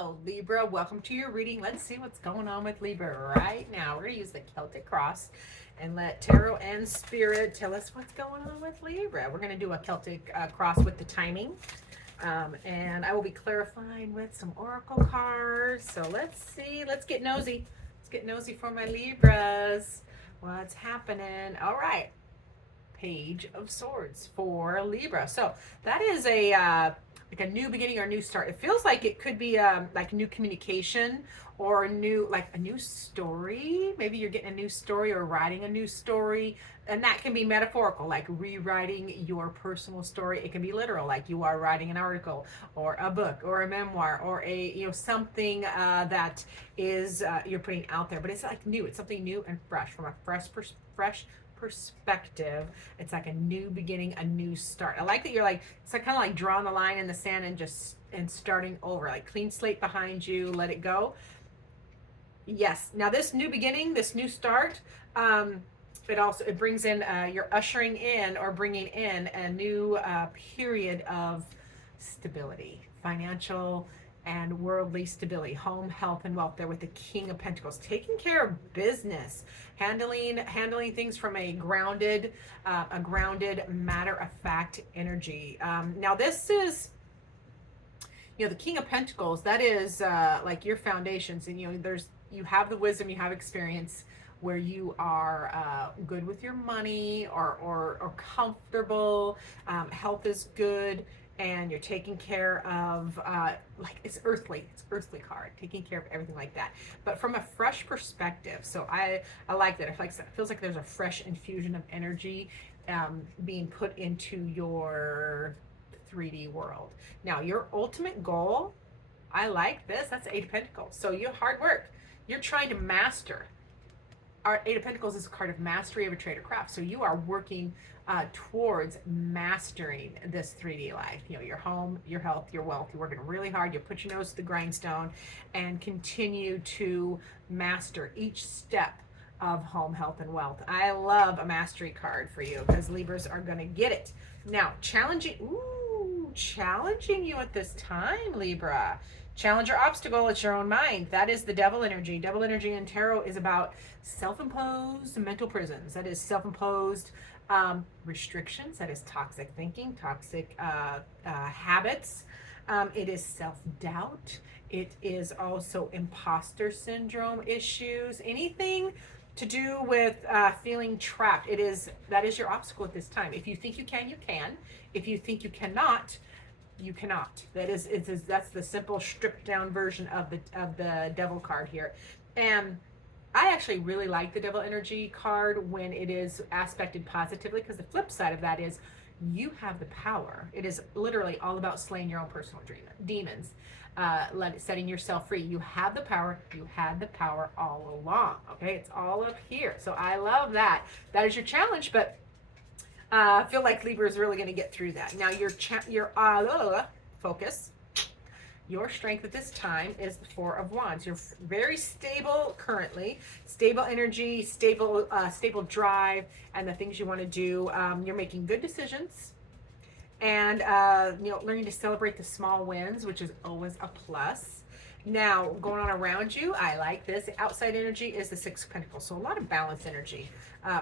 Hello, Libra. Welcome to your reading. Let's see what's going on with Libra right now. We're going to use the Celtic cross and let Tarot and Spirit tell us what's going on with Libra. We're going to do a Celtic cross with the timing. And I will be clarifying with some oracle cards. So let's see. Let's get nosy. Let's get nosy for my Libras. What's happening? All right. Page of Swords for Libra. So that is a like a new beginning or a new start. It feels like it could be like new communication or a new story. Maybe you're getting a new story or writing a new story, and that can be metaphorical, like rewriting your personal story. It can be literal, like you are writing an article or a book or a memoir or a something that is you're putting out there. But it's like new. It's something new and fresh from a fresh perspective. It's like a new beginning, a new start. I like that you're like, it's like kind of like drawing the line in the sand and starting over, like clean slate behind you, let it go. Yes. Now this new beginning, this new start, it brings in, you're ushering in or bringing in a new period of stability, financial and worldly stability, home, health, and wealth. There with the King of Pentacles, taking care of business, handling things from a grounded matter of fact energy. Now this is, the King of Pentacles. That is like your foundations, and you have the wisdom, you have experience, where you are good with your money or comfortable. Health is good, and you're taking care of like it's earthly card, taking care of everything like that, but from a fresh perspective. So I like that. It feels like there's a fresh infusion of energy being put into your 3D world. Now your ultimate goal, I like this, that's Eight of Pentacles. So your hard work, you're trying to master. Our Eight of Pentacles is a card of mastery of a trade or craft. So you are working towards mastering this 3D life. Your home, your health, your wealth. You're working really hard. You put your nose to the grindstone and continue to master each step of home, health, and wealth. I love a mastery card for you because Libras are going to get it. Now, challenging you at this time, Libra. Challenge or obstacle, it's your own mind. That is the devil energy. Devil energy in tarot is about self-imposed mental prisons. That is self-imposed restrictions. That is toxic thinking, toxic habits. It is self-doubt. It is also imposter syndrome issues. Anything to do with feeling trapped. That is your obstacle at this time. If you think you can, you can. If you think you cannot, you cannot. That's the simple stripped down version of the devil card here. And I actually really like the devil energy card when it is aspected positively, because the flip side of that is you have the power. It is literally all about slaying your own personal demons, setting yourself free. You have the power. You had the power all along. Okay, it's all up here. So I love that. That is your challenge, but I feel like Libra is really going to get through that. Now your focus, your strength at this time is the Four of Wands. You're very stable currently, stable energy, stable drive, and the things you want to do. You're making good decisions, and learning to celebrate the small wins, which is always a plus. Now, going on around you, I like this. The outside energy is the Six of Pentacles. So a lot of balance energy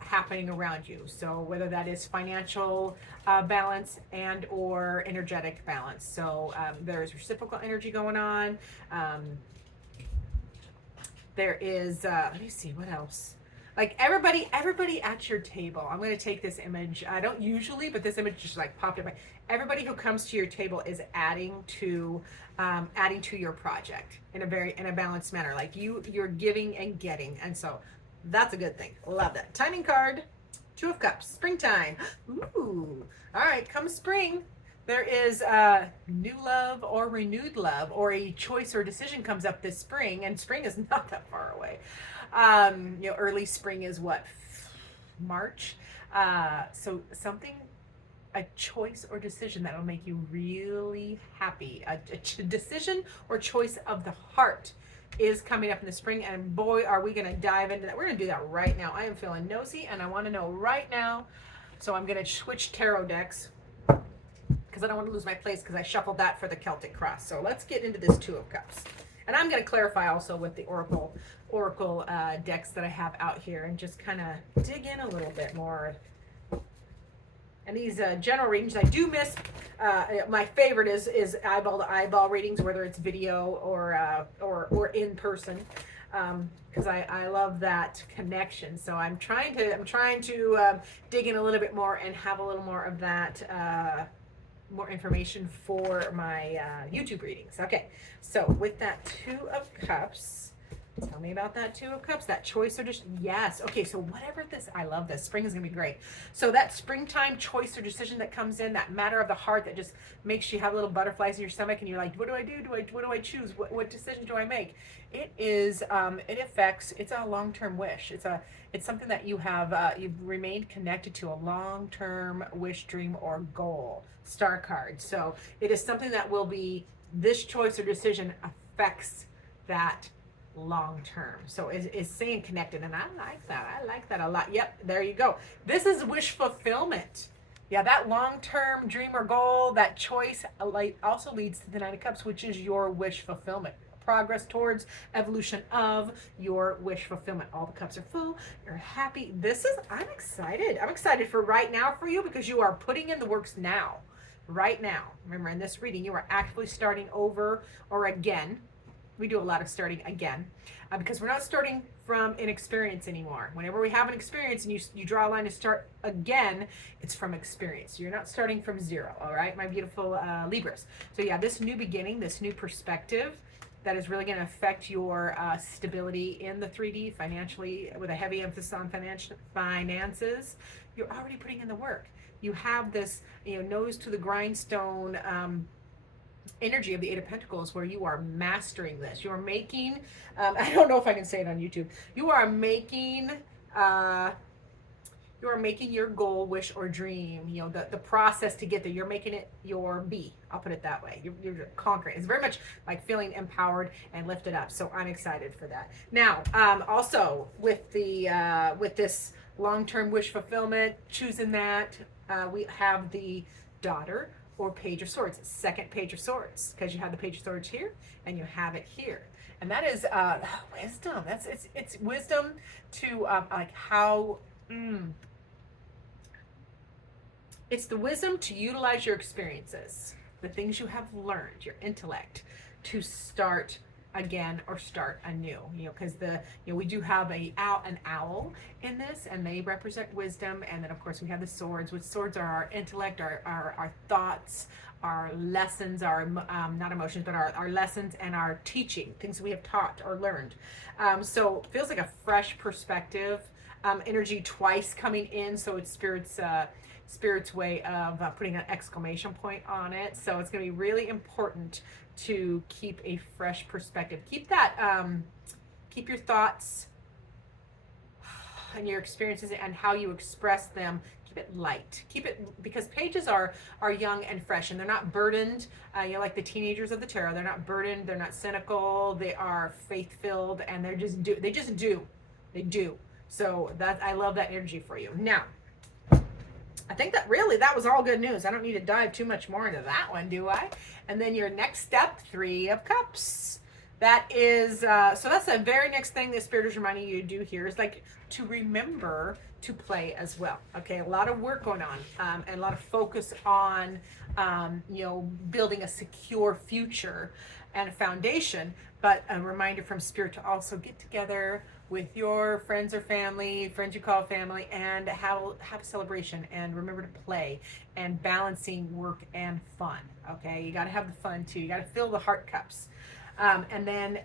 happening around you. So whether that is financial balance and or energetic balance. So there's reciprocal energy going on. There is, let me see, what else? Like everybody at your table. I'm going to take this image. I don't usually, but this image just like popped up. Everybody who comes to your table is adding to your project in a balanced manner. Like you're giving and getting, and so that's a good thing. Love that. Timing card, Two of Cups, springtime. Ooh, all right. Come spring, there is new love or renewed love, or a choice or decision comes up this spring, and spring is not that far away. Early spring is what, March. So something, a choice or decision that will make you really happy. A decision or choice of the heart is coming up in the spring, and boy, are we going to dive into that. We're going to do that right now. I am feeling nosy, and I want to know right now. So I'm going to switch tarot decks, because I don't want to lose my place, because I shuffled that for the Celtic cross. So let's get into this Two of Cups. And I'm going to clarify also with the Oracle decks that I have out here and just kind of dig in a little bit more. And these general readings, I do miss. My favorite is eyeball to eyeball readings, whether it's video or in person, because I love that connection. So I'm trying to dig in a little bit more and have a little more of that. More information for my YouTube readings. Okay, so with that Two of Cups, tell me about that Two of Cups, that choice or decision. Yes, okay, so whatever this, I love this. Spring is going to be great. So that springtime choice or decision that comes in, that matter of the heart that just makes you have little butterflies in your stomach and you're like, what do I do? What do I choose? What decision do I make? It is, it affects, it's a long-term wish. It's something that you have, you've remained connected to, a long-term wish, dream, or goal. Star card. So it is something that will be, this choice or decision affects that long term. So it's staying connected, and I like that. I like that a lot. Yep, there you go. This is wish fulfillment. Yeah, that long-term dream or goal, that choice also leads to the Nine of Cups, which is your wish fulfillment. Progress towards evolution of your wish fulfillment. All the cups are full. You're happy. I'm excited. I'm excited for right now for you, because you are putting in the works now. Right now. Remember, in this reading, you are actively starting over or again. We do a lot of starting again, because we're not starting from inexperience anymore. Whenever we have an experience and you draw a line to start again, it's from experience. You're not starting from zero, all right, my beautiful Libras. So yeah, this new beginning, this new perspective, that is really going to affect your stability in the 3D financially, with a heavy emphasis on finances. You're already putting in the work. You have this, nose to the grindstone energy of the Eight of Pentacles, where you are mastering this. You are making, I don't know if I can say it on YouTube. You are making your goal, wish, or dream, the process to get there. You're making it your be. I'll put it that way. You're conquering. It's very much like feeling empowered and lifted up. So I'm excited for that. Now, also with this long-term wish fulfillment, choosing that, we have the Daughter or Page of Swords, second Page of Swords, because you have the Page of Swords here and you have it here. And that is wisdom. It's wisdom to like how it's the wisdom to utilize your experiences, the things you have learned, your intellect, to start again or start anew. Because we do have an owl in this, and they represent wisdom. And then of course we have the swords, which swords are our intellect, our thoughts, our lessons, our not emotions, but our lessons and our teaching, things we have taught or learned. So it feels like a fresh perspective, energy twice coming in. So it's Spirit's way of putting an exclamation point on it. So it's going to be really important to keep a fresh perspective. Keep that, keep your thoughts and your experiences and how you express them, keep it light. Keep it, because pages are young and fresh, and they're not burdened, like the teenagers of the tarot. They're not burdened, they're not cynical, they are faith-filled, and they just do. So I love that energy for you. Now, I think that was all good news. I don't need to dive too much more into that one, do I? And then your next step, Three of Cups. That is, so that's the very next thing the Spirit is reminding you to do here, is like to remember to play as well. Okay, a lot of work going on, and a lot of focus on, building a secure future and a foundation, but a reminder from Spirit to also get together with your friends or family, friends you call family, and have a celebration, and remember to play, and balancing work and fun. Okay, you got to have the fun too. You got to fill the heart cups, and then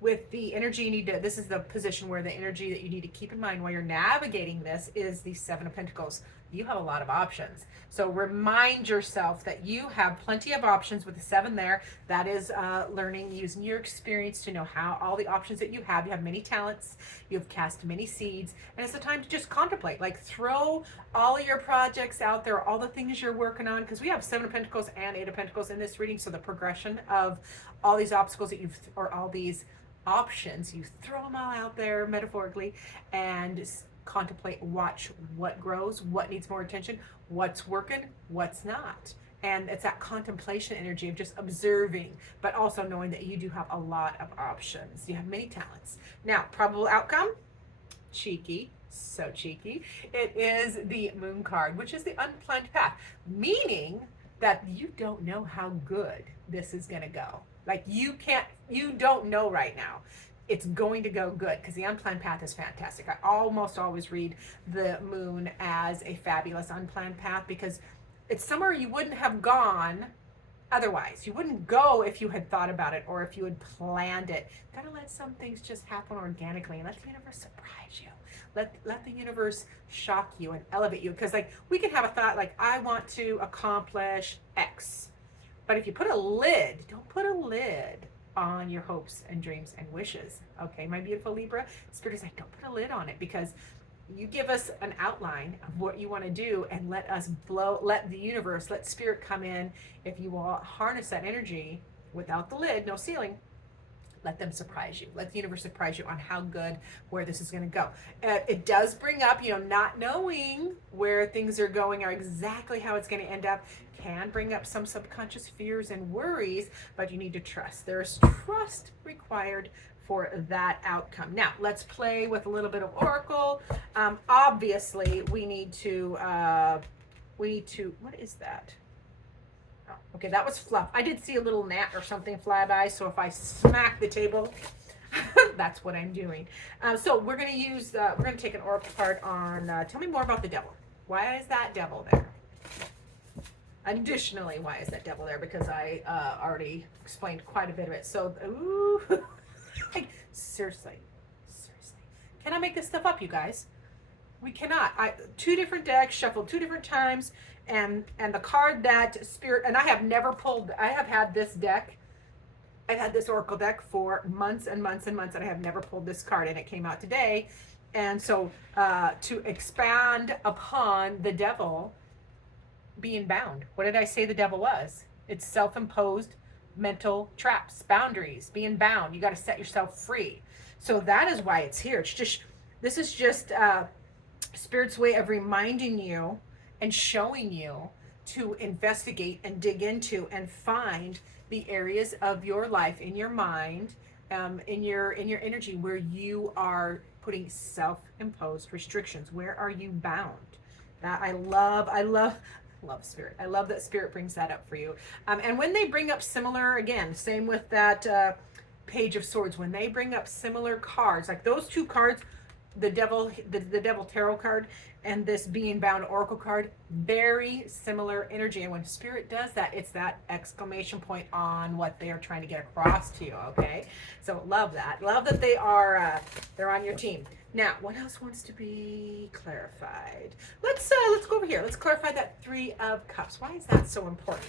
with the energy you need to, this is the position where the energy that you need to keep in mind while you're navigating this is the Seven of Pentacles. You have a lot of options. So remind yourself that you have plenty of options with the 7 there. That is learning, using your experience to know how all the options that you have. You have many talents. You have cast many seeds. And it's the time to just contemplate. Like, throw all of your projects out there, all the things you're working on. Because we have 7 of Pentacles and 8 of Pentacles in this reading. So the progression of all these obstacles that or all these options, you throw them all out there metaphorically and contemplate, watch what grows, what needs more attention, what's working, what's not, And it's that contemplation energy of just observing, but also knowing that you do have a lot of options. You have many talents. Now, probable outcome, cheeky, so cheeky. It is the moon card, which is the unplanned path, meaning that you don't know how good this is going to go. Like you don't know right now. It's going to go good because the unplanned path is fantastic. I almost always read the moon as a fabulous unplanned path because it's somewhere you wouldn't have gone otherwise. You wouldn't go if you had thought about it or if you had planned it. Gotta let some things just happen organically and let the universe surprise you. Let the universe shock you and elevate you. Because like we can have a thought like, I want to accomplish X. But if you put a lid, don't put a lid on your hopes and dreams and wishes. Okay, my beautiful Libra, Spirit is like, don't put a lid on it because you give us an outline of what you want to do and let the universe, let Spirit come in. If you will harness that energy without the lid, no ceiling, let them surprise you. Let the universe surprise you on how good, where this is going to go. It does bring up, not knowing where things are going or exactly how it's going to end up can bring up some subconscious fears and worries, but you need to trust. There's trust required for that outcome. Now, let's play with a little bit of Oracle. Obviously, we need to, what is that? Okay, that was fluff. I did see a little gnat or something fly by, so if I smack the table, that's what I'm doing. So we're going to take an oracle card on, tell me more about the devil. Why is that devil there? Additionally, why is that devil there? Because I already explained quite a bit of it. So, ooh, like, seriously. Can I make this stuff up, you guys? We cannot. Two different decks, shuffled 2 different times. And the card that Spirit, and I have had this deck, I've had this Oracle deck for months and months and months, and I have never pulled this card, and it came out today. And so to expand upon the devil being bound, what did I say the devil was? It's self-imposed mental traps, boundaries, being bound. You got to set yourself free. So that is why it's here. This is just Spirit's way of reminding you and showing you to investigate and dig into and find the areas of your life, in your mind, in your energy where you are putting self-imposed restrictions. Where are you bound? I love Spirit. I love that Spirit brings that up for you. And when they bring up similar, again, same with that Page of Swords, when they bring up similar cards, like those 2 cards, the devil tarot card and this being bound oracle card, very similar energy. And when Spirit does that, it's that exclamation point on what they are trying to get across to you. Okay, so love that they are they're on your team. Now, what else wants to be clarified? Let's go over here. Let's clarify that 3 of Cups. Why is that so important?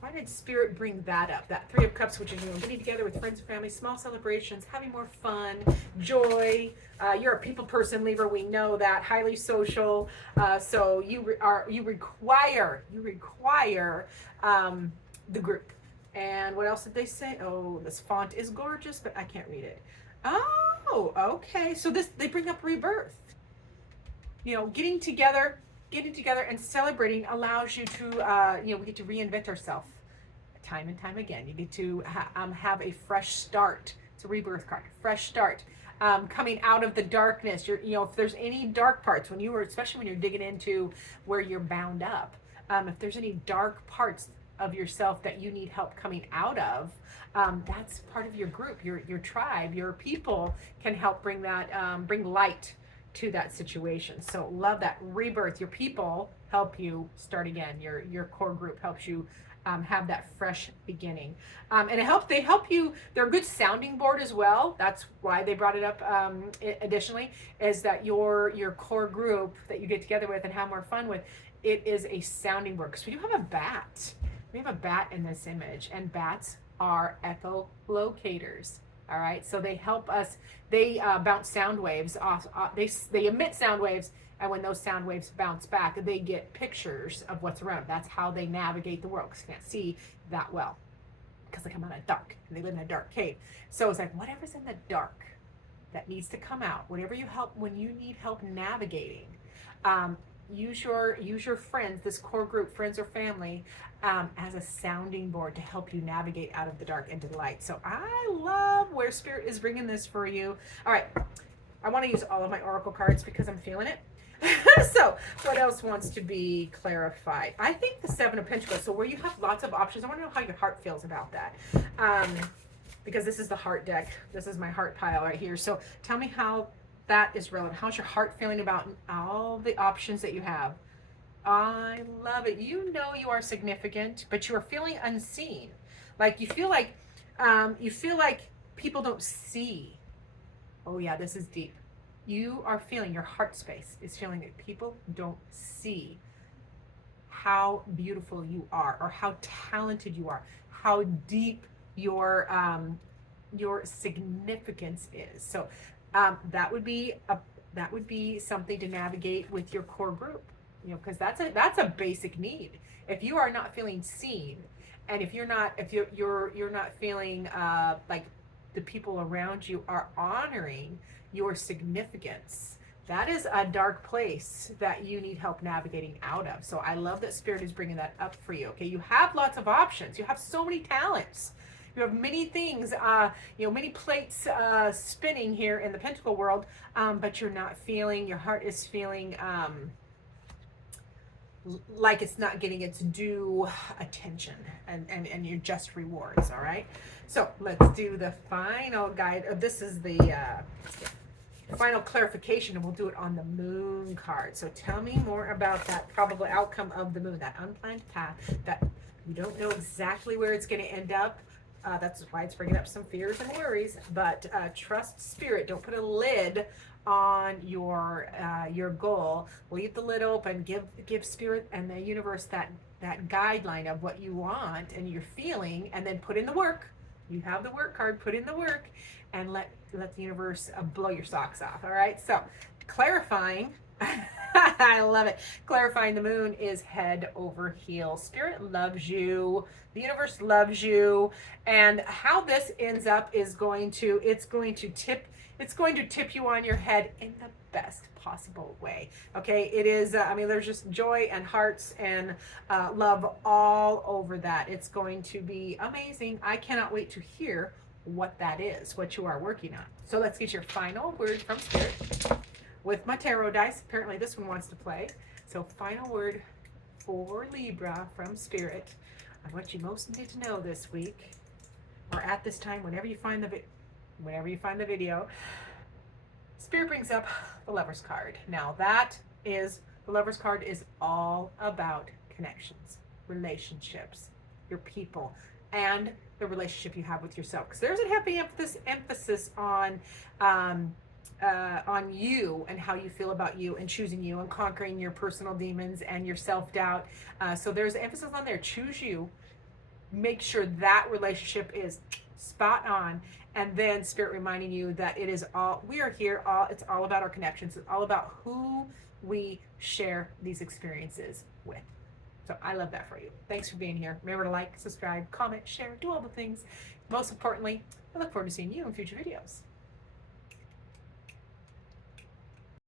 Why did Spirit bring that up? That 3 of Cups, which is getting together with friends and family, small celebrations, having more fun, joy. You're a people person, Libra. We know that. Highly social. So you require the group. And what else did they say? Oh, this font is gorgeous, but I can't read it. Oh, okay. So they bring up rebirth. Getting together and celebrating allows you to, we get to reinvent ourselves time and time again. You get to have a fresh start. It's a rebirth card, fresh start. Coming out of the darkness. If there's any dark parts especially when you're digging into where you're bound up, if there's any dark parts of yourself that you need help coming out of, that's part of your group, your tribe, your people can help bring that, bring light to that situation. So love that rebirth. Your people help you start again. Your core group helps you have that fresh beginning. And they help you. They're a good sounding board as well. That's why they brought it up. Additionally, is that your core group that you get together with and have more fun with, it is a sounding board. Because we do have a bat. We have a bat in this image, and bats are echolocators. All right, so they help us. They bounce sound waves off. They emit sound waves, and when those sound waves bounce back, they get pictures of what's around. That's how they navigate the world, because they can't see that well, because they come out of dark and they live in a dark cave. So it's like whatever's in the dark that needs to come out. Whatever when you need help navigating, use your friends, this core group, friends or family, as a sounding board to help you navigate out of the dark into the light. So I love where Spirit is bringing this for you. All right, I want to use all of my oracle cards because I'm feeling it. So what else wants to be clarified? I think the Seven of Pentacles. So where you have lots of options, I want to know how your heart feels about that. Because this is the heart deck. This is my heart pile right here. So tell me how that is relevant. How's your heart feeling about all the options that you have? I love it. You know you are significant, but you are feeling unseen. Like you feel like people don't see. Oh yeah, this is deep. You are feeling, your heart space is feeling that people don't see how beautiful you are, or how talented you are, how deep your significance is. So that would be something to navigate with your core group, you know, because that's a basic need. If you are not feeling seen, and if you're not feeling like the people around you are honoring your significance, that is a dark place that you need help navigating out of. So I love that Spirit is bringing that up for you. Okay, you have lots of options. You have so many talents. You have many things, many plates spinning here in the Pentacle world, but you're not feeling, your heart is feeling like it's not getting its due attention and your just rewards, all right? So let's do the final guide. This is the final clarification, and we'll do it on the Moon card. So tell me more about that probable outcome of the Moon, that unplanned path that you don't know exactly where it's going to end up. That's why it's bringing up some fears and worries, but trust Spirit. Don't put a lid on your goal. Leave the lid open. Give Spirit and the universe that guideline of what you want and you're feeling, and then put in the work. You have the work card. Put in the work, and let the universe blow your socks off. All right. So clarifying. I love it. Clarifying the Moon is head over heels. Spirit loves you. The universe loves you. And how this ends up is going to tip you on your head in the best possible way. Okay. It is, there's just joy and hearts and love all over that. It's going to be amazing. I cannot wait to hear what that is, what you are working on. So let's get your final word from Spirit. With my tarot dice, apparently this one wants to play. So final word for Libra from Spirit on what you most need to know this week, or at this time, whenever you find the video. Spirit brings up the Lover's card. Now the Lover's card is all about connections, relationships, your people, and the relationship you have with yourself. Because there's a heavy emphasis on you and how you feel about you, and choosing you, and conquering your personal demons and your self-doubt. So there's emphasis on there. Choose you. Make sure that relationship is spot on. And then Spirit reminding you that it is all, we are here, it's all about our connections. It's all about who we share these experiences with. So I love that for you. Thanks for being here. Remember to like, subscribe, comment, share, do all the things. Most importantly, I look forward to seeing you in future videos.